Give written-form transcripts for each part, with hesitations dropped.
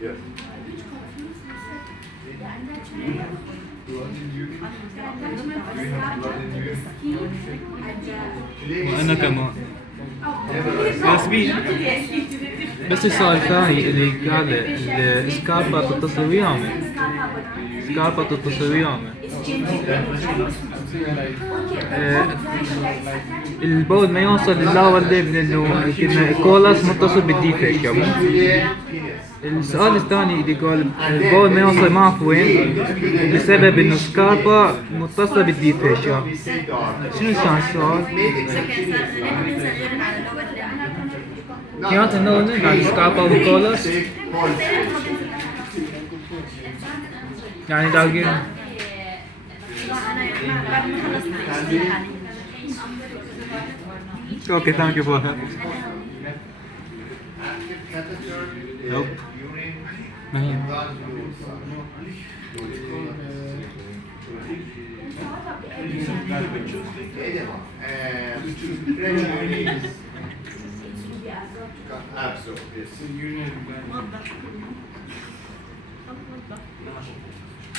Yes. وأنا كمان. ياسمين بس السؤال ثاني اللي قال السكاربا تتصل وياهم. سكاربا تتصل وياهم. البول ما يوصل للاور ليفل لانه كنا كولاس متصل بالديفيش يا السؤال الثاني اللي قال البول ما يوصل ما اعرف وين بسبب انه سكاربا متصله بالديفيش شنو كان السؤال؟ كانت النون عن سكاربا وكولاس يعني لاقين Okay, thank you for help. Nope.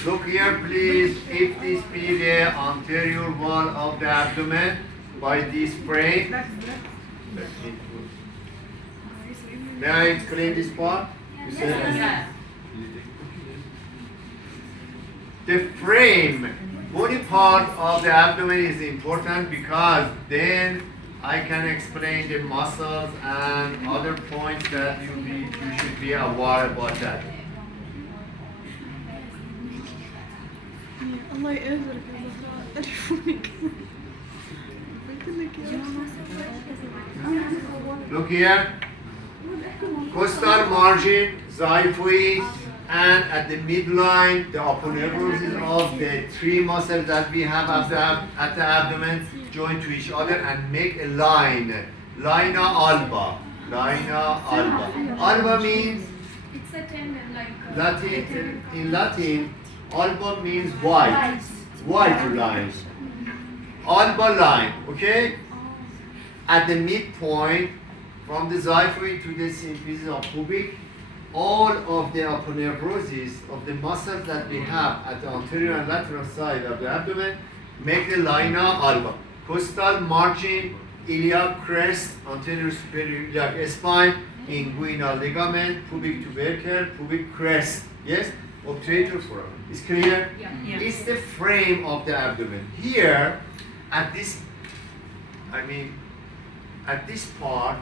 Look here, please. If this be the anterior wall of the abdomen by this frame, may I clean this part? The frame, body part of the abdomen is important because then I can explain the muscles and other points that you should be aware about that. الله يقدرك يا زهراء تعرفونك. Look here. Costal margin, xiphoid, and at the midline, the aponeurosis of the three muscles that we have at the abdomen join to each other and make a line. Lina alba. Lina alba. Alba means It's a tendon like. Latin. In Latin, alba means white. White line. Alba line. Okay. At the midpoint, from the xiphoid to the symphysis of pubic, all of the aponeurosis of the muscles that we have at the anterior and lateral side of the abdomen make the lina alba. Costal margin, iliac crest, anterior superior iliac spine, inguinal ligament, pubic tubercle, pubic crest. Yes? Obturator foramen. Is clear? Yeah. It's the frame of the abdomen. Here, at this part,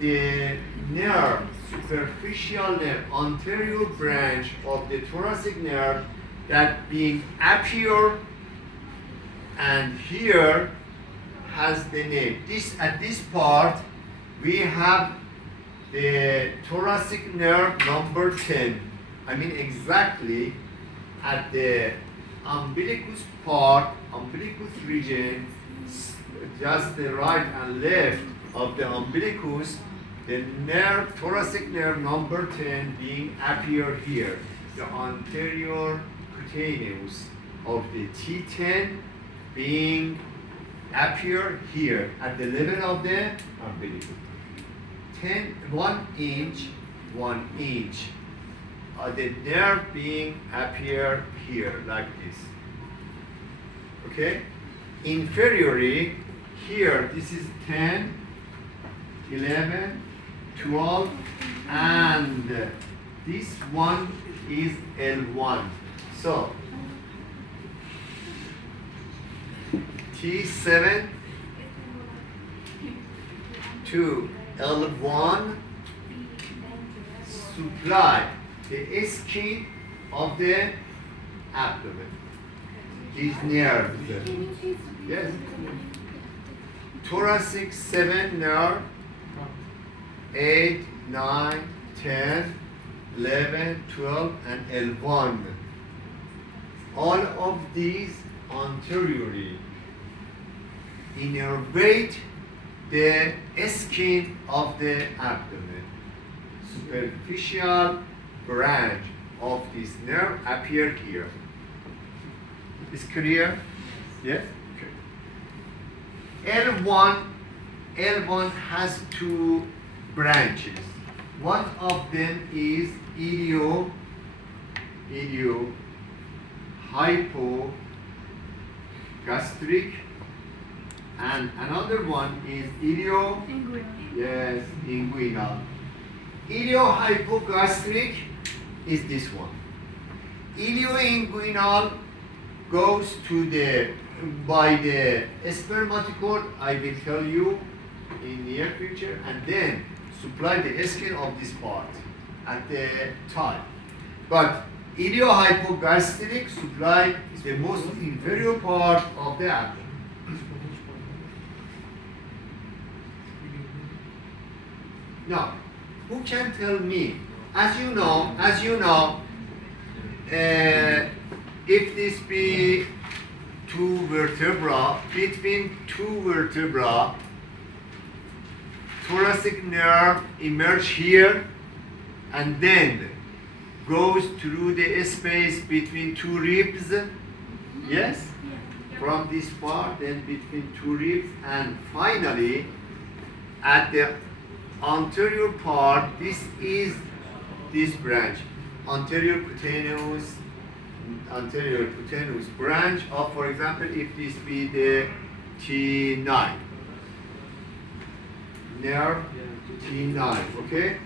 the nerve, superficial nerve, anterior branch of the thoracic nerve that being appear and here has the name. At this part, we have the thoracic nerve number 10. I mean exactly at the umbilicus part, umbilicus region, just the right and left of the umbilicus, the nerve, thoracic nerve number 10 being appear here. The anterior cutaneous of the T10 being appear here at the level of the umbilicus. 1 inch, 1 inch. The nerve being appear here like this. Okay? Inferiorly, here, this is 10, 11, 12, and this one is L1. So, T7 to L1 supply the skin of the abdomen. These nerves. Yes. Thoracic 7 nerve, 8, 9, 10, 11, 12, and L1. All of these anteriorly innervate the skin of the abdomen. Superficial branch of this nerve appear here. Is clear? Yes? Okay. L1 has two branches. One of them is edu hypogastric, and another one is inguinal. Iliohypogastric is this one. Ilioinguinal goes to the by the spermatocord, I will tell you in near future, and then supply the skin of this part at the top. But iliohypogastric supply the most inferior part of the abdomen. Now, who can tell me? As you know, if this be two vertebra, between two vertebra, thoracic nerve emerge here and then goes through the space between two ribs. Yes? From this part, then between two ribs, and finally at the anterior part, this is this branch, anterior cutaneous branch of, for example, if this be the T9 nerve, T9, okay?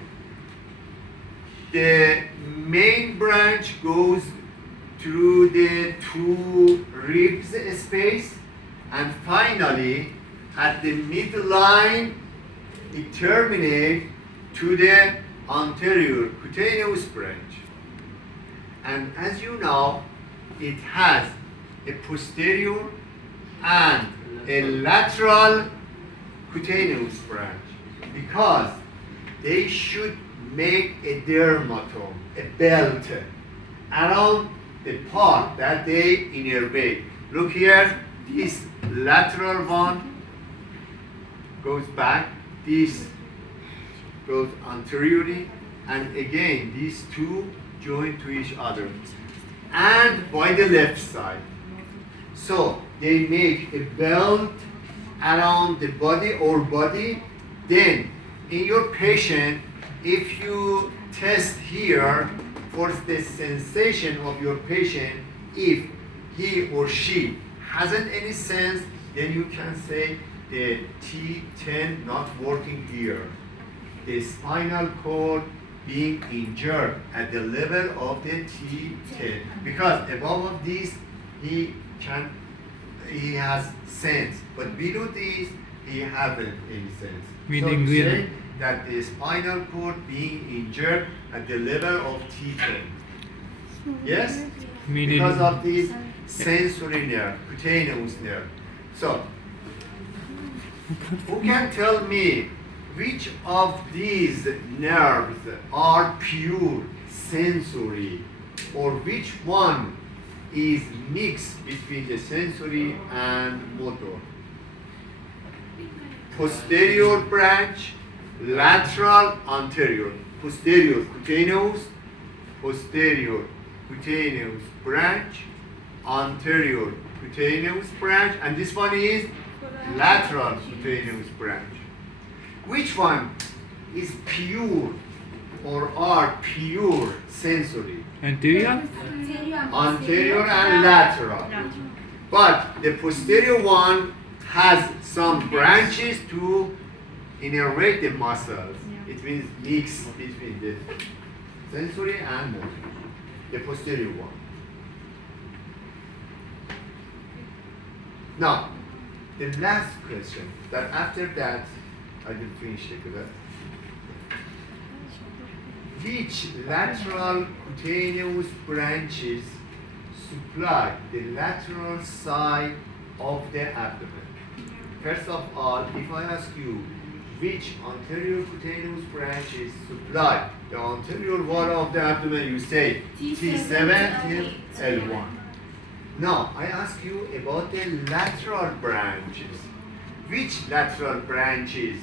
The main branch goes through the two ribs space, and finally at the midline it terminates to the anterior cutaneous branch. And as you know, it has a posterior and a lateral cutaneous branch, because they should make a dermatome, a belt, around the part that they innervate. Look here, this lateral one goes back, this goes anteriorly, and again these two join to each other, and by the left side. So they make a belt around the body or body. Then in your patient, if you test here for the sensation of your patient, if he or she hasn't any sense, then you can say the T10 not working here, the spinal cord being injured at the level of the T10, because above of this he has sense, but below this he haven't any sense. Meaning so to say that the spinal cord being injured at the level of T10. Yes? Meaning Because of this sensory nerve, cutaneous nerve. So, who can tell me which of these nerves are pure sensory, or which one is mixed between the sensory and motor? Posterior branch, lateral, anterior. Posterior cutaneous branch, anterior cutaneous branch, and this one is lateral cutaneous branch. Which one is pure or are pure sensory? anterior. Anterior and lateral. But the posterior one has some branches to innervate the muscles. It means mix between the sensory and motor. The posterior one. Now, the last question, that after that, I will finish it with that. Which lateral cutaneous branches supply the lateral side of the abdomen? First of all, if I ask you which anterior cutaneous branches supply the anterior wall of the abdomen, you say T7 till L1. Now, I ask you about the lateral branches. Which lateral branches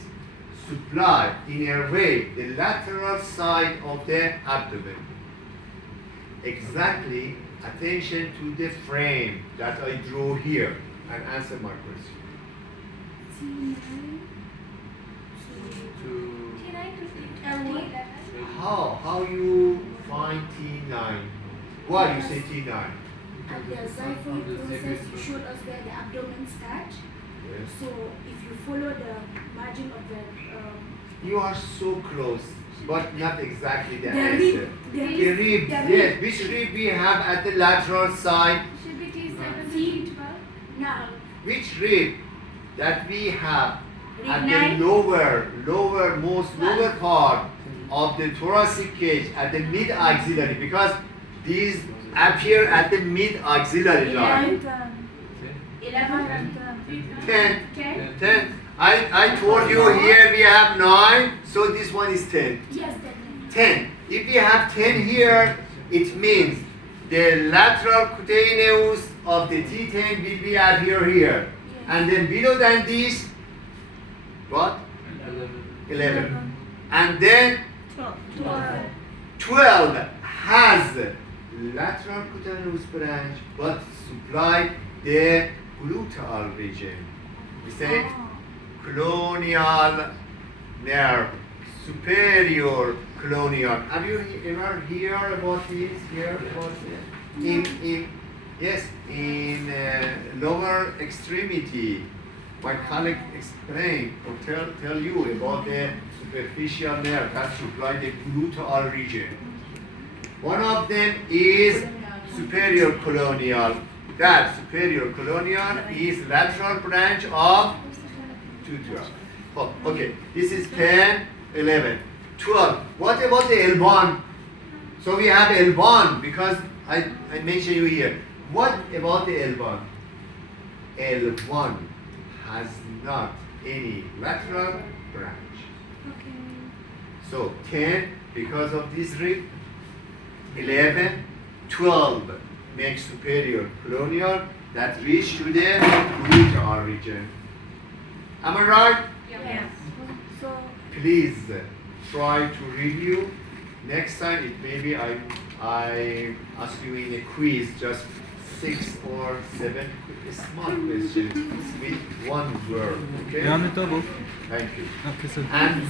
supply, innervate the lateral side of the abdomen? Exactly, attention to the frame that I drew here and answer my question. How you find T9? Why you say T9? At the xiphoid process, you showed us where the abdomen starts. Yes. So if you follow the margin of the You are so close, but not exactly the the answer. rib, The rib, yes. Which rib we have at the lateral side? Should be T7, T- T12. now Which rib that we have at Rib the lower part of the thoracic cage at the mid axillary, because these appear at the mid axillary line. 11, 10. 10. 10. I told you here we have 9, so this one is 10. Yes, 10. If we have 10 here, it means the lateral cutaneous of the T10 will be appear here. And then below than this, what? 11. And then 12 has lateral cutaneous branch but supply the gluteal region. We say colonial nerve, superior colonial. Have you ever heard about this? In lower extremity, my colleague explained or tell you about the superficial nerve that supply the gluteal region. One of them is superior colonial. That superior colonial is lateral branch of 212. Oh, okay, this is 10, 11, 12. What about the L1? So we have L1 because I mentioned you here. What about the L1? L1 has not any lateral branch. Okay. So 10 because of this rib, 11, 12 makes superior colonial that reach to the gluteal region. Am I right? Yes. So Please try to review. Next time it maybe I ask you in a quiz just 6 or 7 small questions with one word. Okay? Ja, men ta bort. Thank you. Ja, precis. And